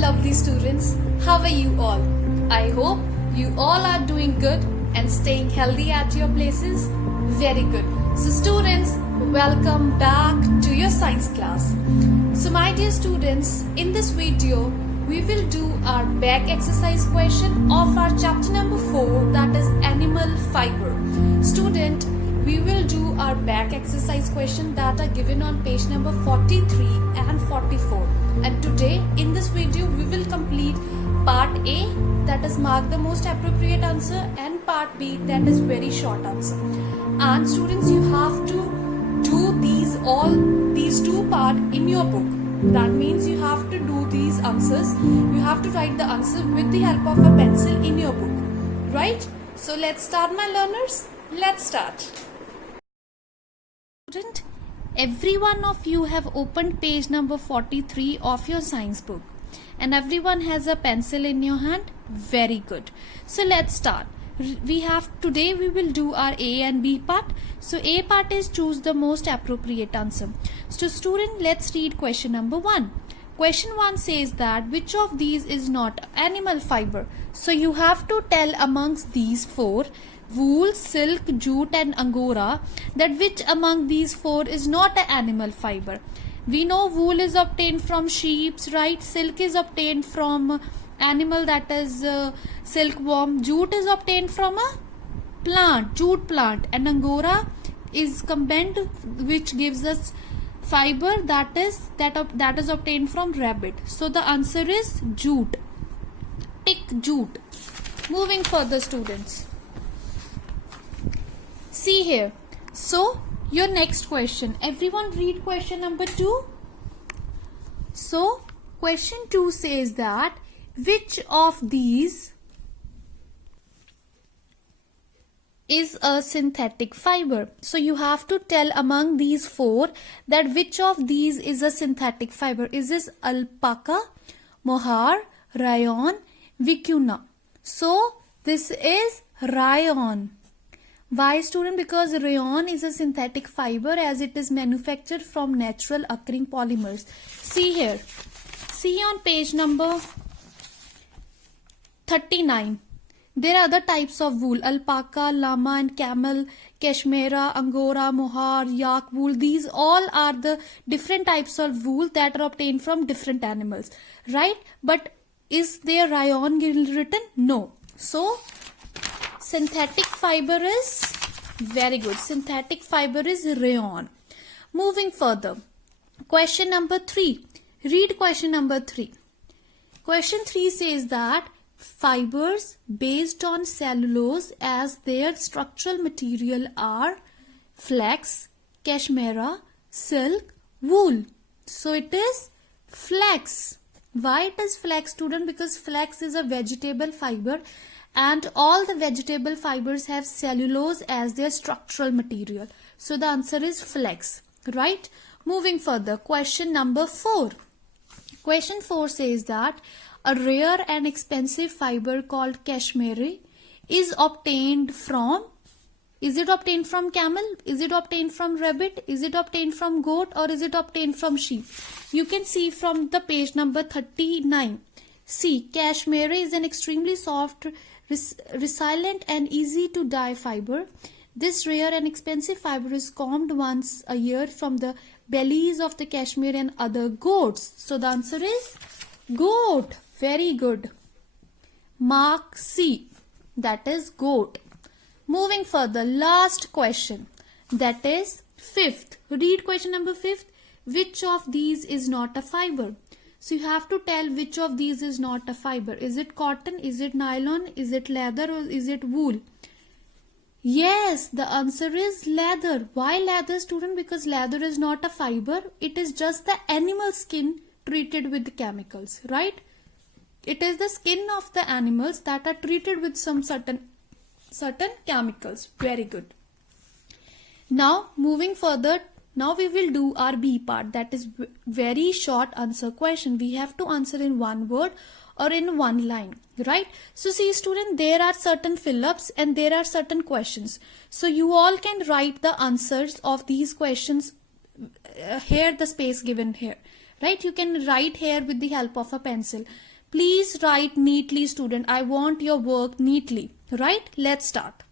lovely students. How are you all? I hope you all are doing good and staying healthy at your places. Very good. So students, welcome back to your science class. So my dear students, in this video, we will do our back exercise question of our chapter number 4, that is animal fiber. Student, we will do our back exercise question that are given on page number 43 and 44. And today in this video we will complete part A, that is mark the most appropriate answer, and part B, that is very short answer. And students, you have to do these two part in your book. That means you have to do these answers. You have to write the answer with the help of a pencil in your book. Right? So let's start, my learners. Let's start. Student, every one of you have opened page number 43 of your science book. And everyone has a pencil in your hand. Very good. So let's start. Today we will do our A and B part. So A part is choose the most appropriate answer. So student, let's read question number 1. Question 1 says that which of these is not animal fiber? So you have to tell amongst these 4, wool, silk, jute and angora, that which among these 4 is not an animal fiber. We know wool is obtained from sheep, right? Silk is obtained from animal, that is silkworm. Jute is obtained from a plant, jute plant, and angora is combined, which gives us fiber that is obtained from rabbit. So the answer is jute. Tick jute. Moving further, students. See here. So your next question. Everyone read question number 2. So question 2 says that which of these is a synthetic fiber? So you have to tell among these 4 that which of these is a synthetic fiber. Is this alpaca, mohair, rayon, vicuna? So this is rayon. Why, student? Because rayon is a synthetic fiber as it is manufactured from natural occurring polymers. See here. See on page number 39. There are other types of wool: alpaca, llama and camel, cashmere, angora, mohair, yak wool. These all are the different types of wool that are obtained from different animals, right? But is there rayon written? No. So synthetic fiber is very good. Synthetic fiber is rayon. Moving further. Question number 3. Read question number 3. Question 3 says that fibers based on cellulose as their structural material are flax, cashmere, silk, wool. So it is flax. Why it is flax, student? Because flax is a vegetable fiber and all the vegetable fibers have cellulose as their structural material. So the answer is flax, right? Moving further, question number 4. Question 4 says that a rare and expensive fiber called cashmere is obtained from, is it obtained from camel? Is it obtained from rabbit? Is it obtained from goat? Or is it obtained from sheep? You can see from the page number 39. See, cashmere is an extremely soft, resilient and easy to dye fiber. This rare and expensive fiber is combed once a year from the bellies of the cashmere and other goats. So the answer is goat. Very good. Mark C. That is goat. Moving further, last question. That is 5th. Read question number 5th. Which of these is not a fiber? So you have to tell which of these is not a fiber. Is it cotton? Is it nylon? Is it leather? Or is it wool? Yes, the answer is leather. Why leather, student? Because leather is not a fiber. It is just the animal skin treated with chemicals, right? It is the skin of the animals that are treated with some certain chemicals. Very good. Now moving further, now we will do our B part, that is very short answer question. We have to answer in one word or in one line, right? So see, student, there are certain fill-ups and there are certain questions. So you all can write the answers of these questions here, the space given here, right? You can write here with the help of a pencil. Please write neatly, student. I want your work neatly, right? Let's start.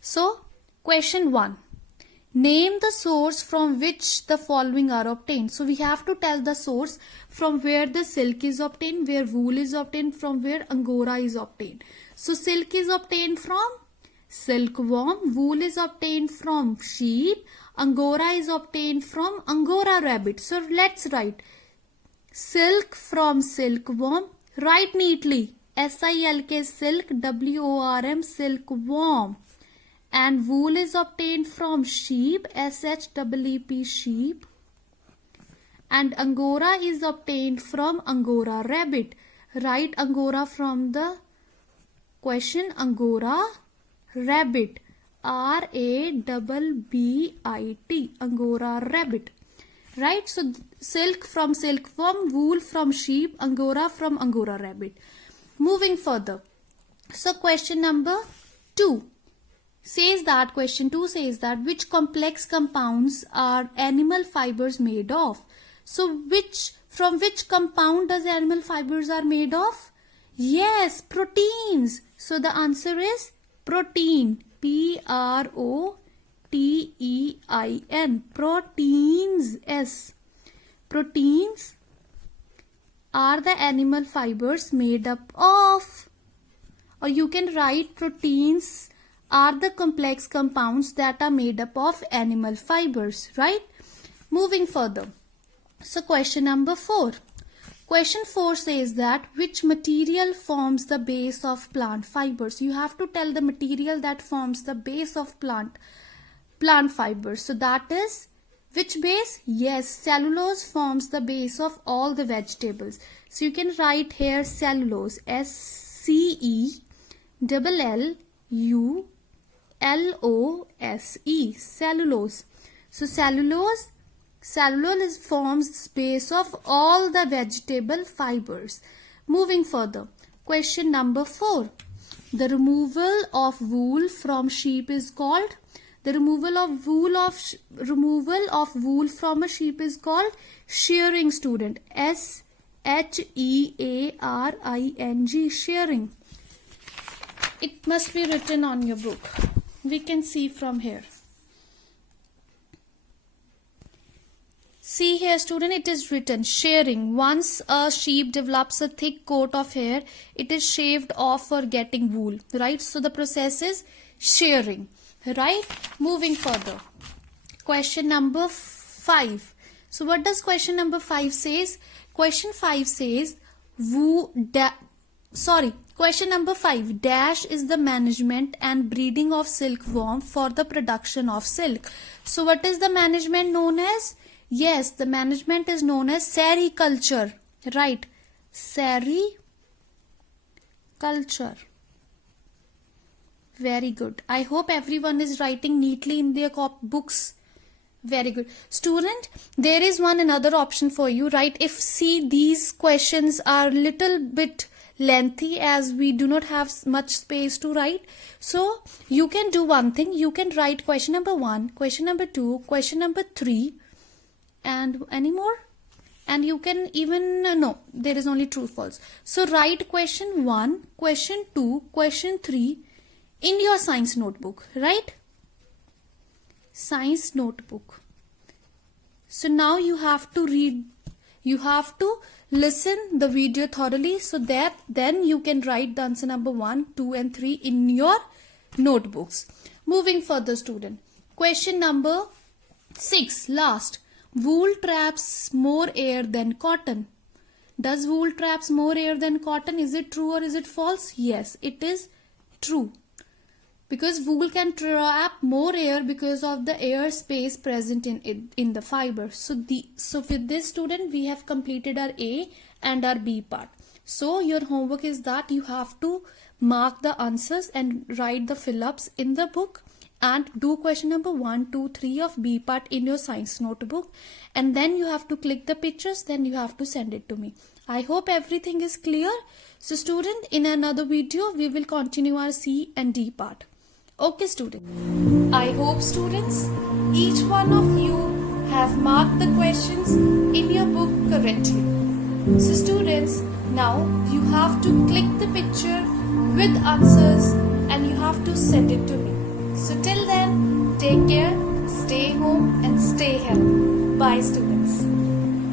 So, question 1. Name the source from which the following are obtained. So, we have to tell the source from where the silk is obtained, where wool is obtained, from where angora is obtained. So, silk is obtained from silkworm, wool is obtained from sheep, angora is obtained from angora rabbit. So, let's write silk from silkworm. Write neatly. S-I-L-K silk, W-O-R-M silkworm. And wool is obtained from sheep, S-H-E-E-P sheep. And angora is obtained from angora rabbit. Write angora from the question, angora rabbit. R-A-B-B-I-T, angora rabbit. Right? So, silk from silkworm, wool from sheep, angora from angora rabbit. Moving further. So, question number 2 says that, question 2 says that, which complex compounds are animal fibers made of? So, from which compound does animal fibers are made of? Yes, proteins. So, the answer is protein. P-R-O-T-E-I-N. Proteins. S. Proteins are the animal fibers made up of. Or you can write proteins are the complex compounds that are made up of animal fibers, right? Moving further. So, question number 4. Question 4 says that, which material forms the base of plant fibers? You have to tell the material that forms the base of plant fibers. So, that is which base? Yes, cellulose forms the base of all the vegetables. So, you can write here cellulose. S-C-E-L-L-U-L-O-S-E. Cellulose. So, cellulose forms base of all the vegetable fibers. Moving further. Question number 4. The removal of wool from sheep is called? The removal of wool from a sheep is called shearing, student. S-H-E-A-R-I-N-G. Shearing. It must be written on your book. We can see from here. See here, student, it is written shearing. Once a sheep develops a thick coat of hair, it is shaved off for getting wool, right? So the process is shearing, right? Moving further. Question number 5. So what does question number 5 says? Question 5 says, question number 5, dash is the management and breeding of silkworm for the production of silk. So what is the management known as? Yes, the management is known as sericulture, right? Sericulture. Very good. I hope everyone is writing neatly in their books. Very good. Student, there is another option for you, right? If these questions are little bit lengthy as we do not have much space to write. So, you can do one thing. You can write question number 1, question number 2, question number 3. And any more? And you can even, no, there is only true false. So write question 1, question 2, question 3 in your science notebook, right? Science notebook. So now you have to read, you have to listen the video thoroughly so that then you can write the answer number 1, 2 and 3 in your notebooks. Moving further, student. Question number 6, last. Wool traps more air than cotton. Does wool traps more air than cotton? Is it true or is it false? Yes, it is true. Because wool can trap more air because of the air space present in the fiber. So with this, student, we have completed our A and our B part. So your homework is that you have to mark the answers and write the fill-ups in the book. And do question number 1, 2, 3 of B part in your science notebook. And then you have to click the pictures. Then you have to send it to me. I hope everything is clear. So student, in another video, we will continue our C and D part. Okay, student. I hope, students, each one of you have have marked the questions in your book correctly. So students, now you have to click the picture with answers and you have to send it to me. So till then, take care, stay home and stay healthy. Bye students.